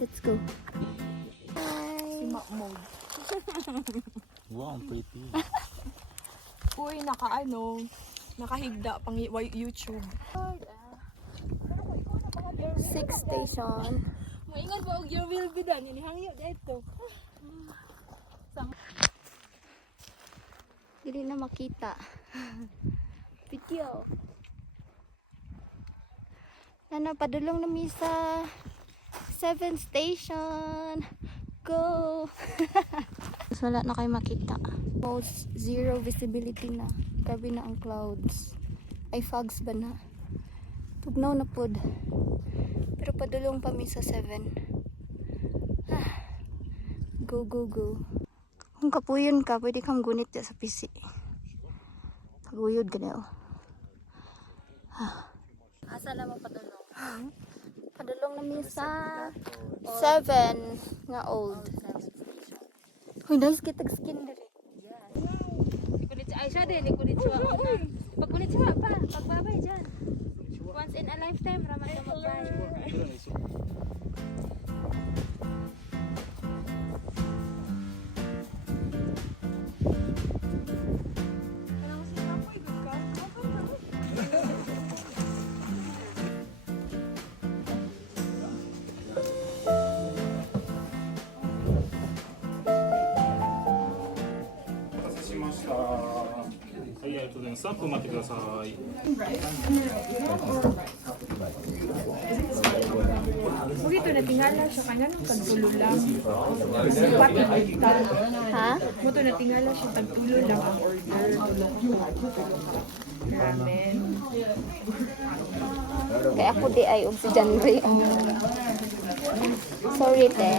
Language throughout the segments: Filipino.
Let's go. Hi. Mode. Wow, ang pretty. Uy, nakahigda pang YouTube. 6 station. Maingat po, you will be done. Inihangyo dito. Hindi na makita. Video. Padulong na sa 7 station. Go! Wala na kayo makita. Almost zero visibility na. Grabe na ang clouds. Ay, fogs ba na? Tugnaw na pod. Pero padulong pa mi sa 7. Go, go, go. Kung kapuyon ka, pwede kang gunit ya sa PC. Paguyod ka na. Asa na mo padulong? Padulong na mi sa 7 nga old. Uy, nice kitag skin diri. Ay siya din, ikunitswa ko na. Pagkunitswa pa, pagbabay dyan. Once in a lifetime, raman ka magbay.3分待ってください。Dito na tingala siya kanya ng tagtulo lang. Pati kita. Ha? Mo to na tingala siya tagtulo lang ang order. Ramen. Kaya ako di ay og si Janry. Sorry, te.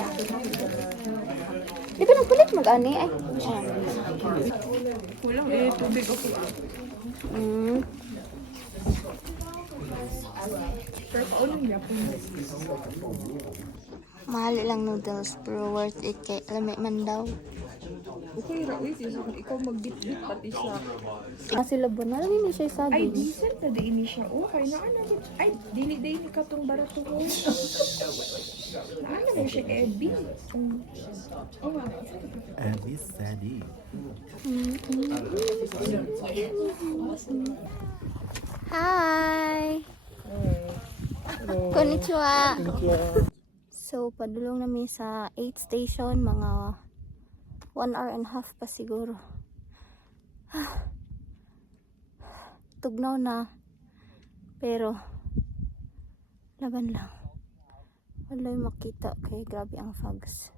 Di ba nagpalit mag-ani ay? Kulang tubig ako. Pero paulang niya po. Mahal lang noodles pero worth it kay lamay man daw. Okay, Rawi, kung ikaw mag-bit-bit pati siya. Kasi labo na lang ni siya sabi. Ay, decent na din ni siya. Oh, kaya naana. Ay, dili-day ni katong barato ko. Naana mo siya kay Abby. Oh, nga. Abby Sadie. Hi! Konnichiwa! So, padulong namin sa 8 station, mga 1 hour and a half pa siguro. Tugnaw na. Pero, laban lang. Wala'y makita kay grabe ang fogs.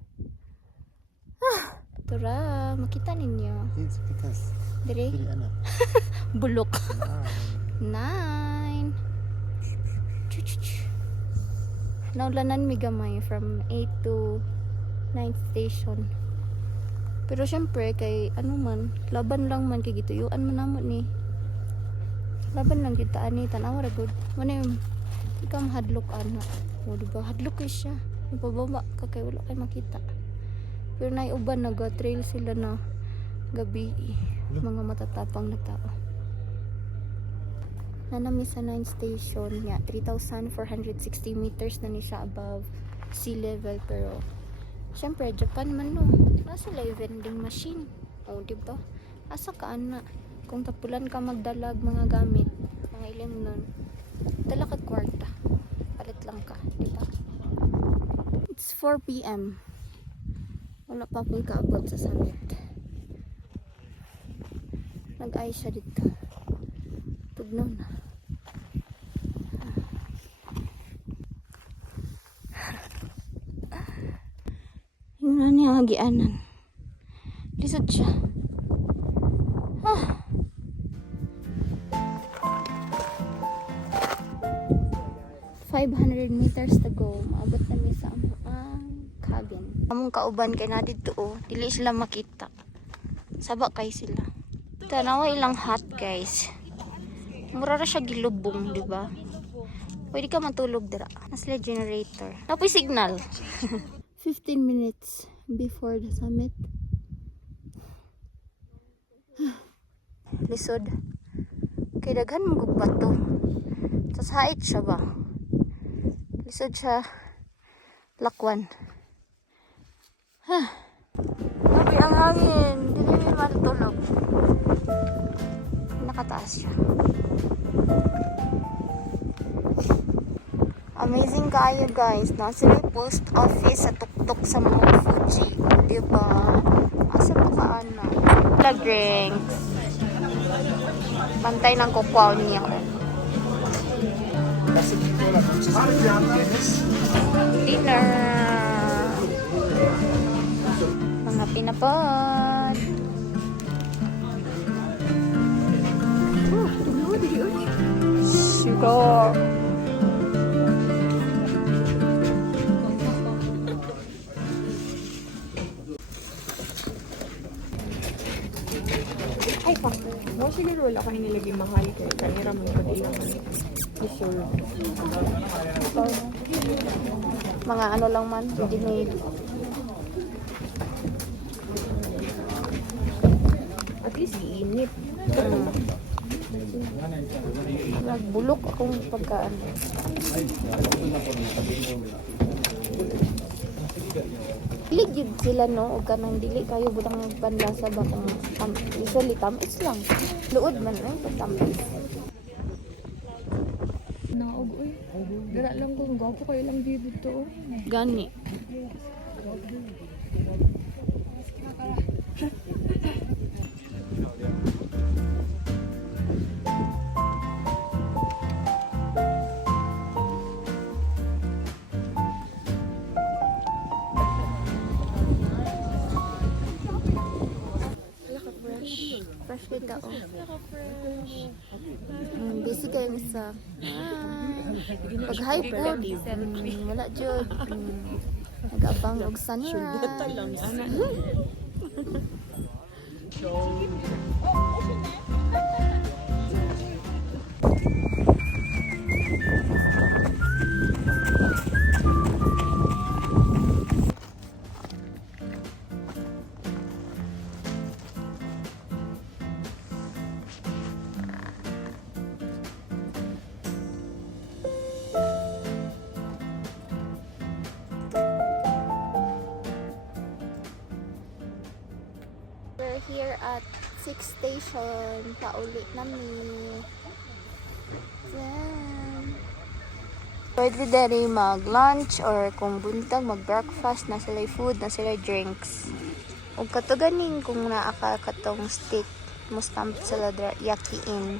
Tara, makita ninyo. It's because Dire, hindi ano. bulok. 9. Naulanan mi gamay from 8 to 9th station. Pero syempre kay ano man, laban lang man kay gituyuan man namo ni. Laban lang kita ani tanaw ra gud. Mano yung ikam hadlok ana. O di ba hadlok kay siya. Ipababa ka kay wala kay makita. Pero nay uban naga-trail sila na gabi. Mga matatapang na tao. Nanami sa 9th station niya, 3,460 meters na ni siya above sea level. Pero syempre Japan man no, nasa live vending machine. O diba, asa ka ana kung tapulan ka magdalag mga gamit, mga ilim nun, dala ka kwarta, palit lang ka, diba? It's 4 PM, wala pa pong kaabot sa summit. Nag-ay siya dito, tugnaw na. Yun na niya hagianan. Lisod siya. 500 meters to go. Maabot na sa among cabin. Among kauban kay na dito oh. Dili sila makita. Saba kay sila. Tanawa ilang hot guys. Mura ra siya gilubong, di ba? Pwede ka matulog dira. Nasla generator. Napoy signal. 15 minutes before the summit. Lisod. Kay daghan mo bato. Sa height siya ba? Lisod siya. Lakwan. Grabe ang hangin. Hindi may matulog. Nakataas siya. Amazing kayo guys. Nasa may post office sa tuktok sa Mount Fuji. Diba? Asa pa kaana? Drinks. Pantay ng kukwaw niya. Dinner. Mga pinapot. Sugar. Ay, pa. No, siguro wala kayo nilagay mahal kayo. Kaya mo yung kailangan. Deserve. Mga ano lang man. Hindi made. At least iinit. Nagbulok akong pagkaan. Dili gyud sila no og kanang dili kayo butang panlasa ba kung usually tamis lang. Luod man tamis. Naog, uy. Gara lang kung gwapo kayo lang dito. Gani. Fresh kita oh. Busy kayo sa pag high food. Wala jud. Nag-abang og sunrise. We're here at 6 station. Paulit namin. Yan. Pwede dali mag-lunch or kung buntag mag-breakfast na sila food, na sila drinks. Ug katuganing kung naa ka katong steak, mo stamp sila Yaki Inn.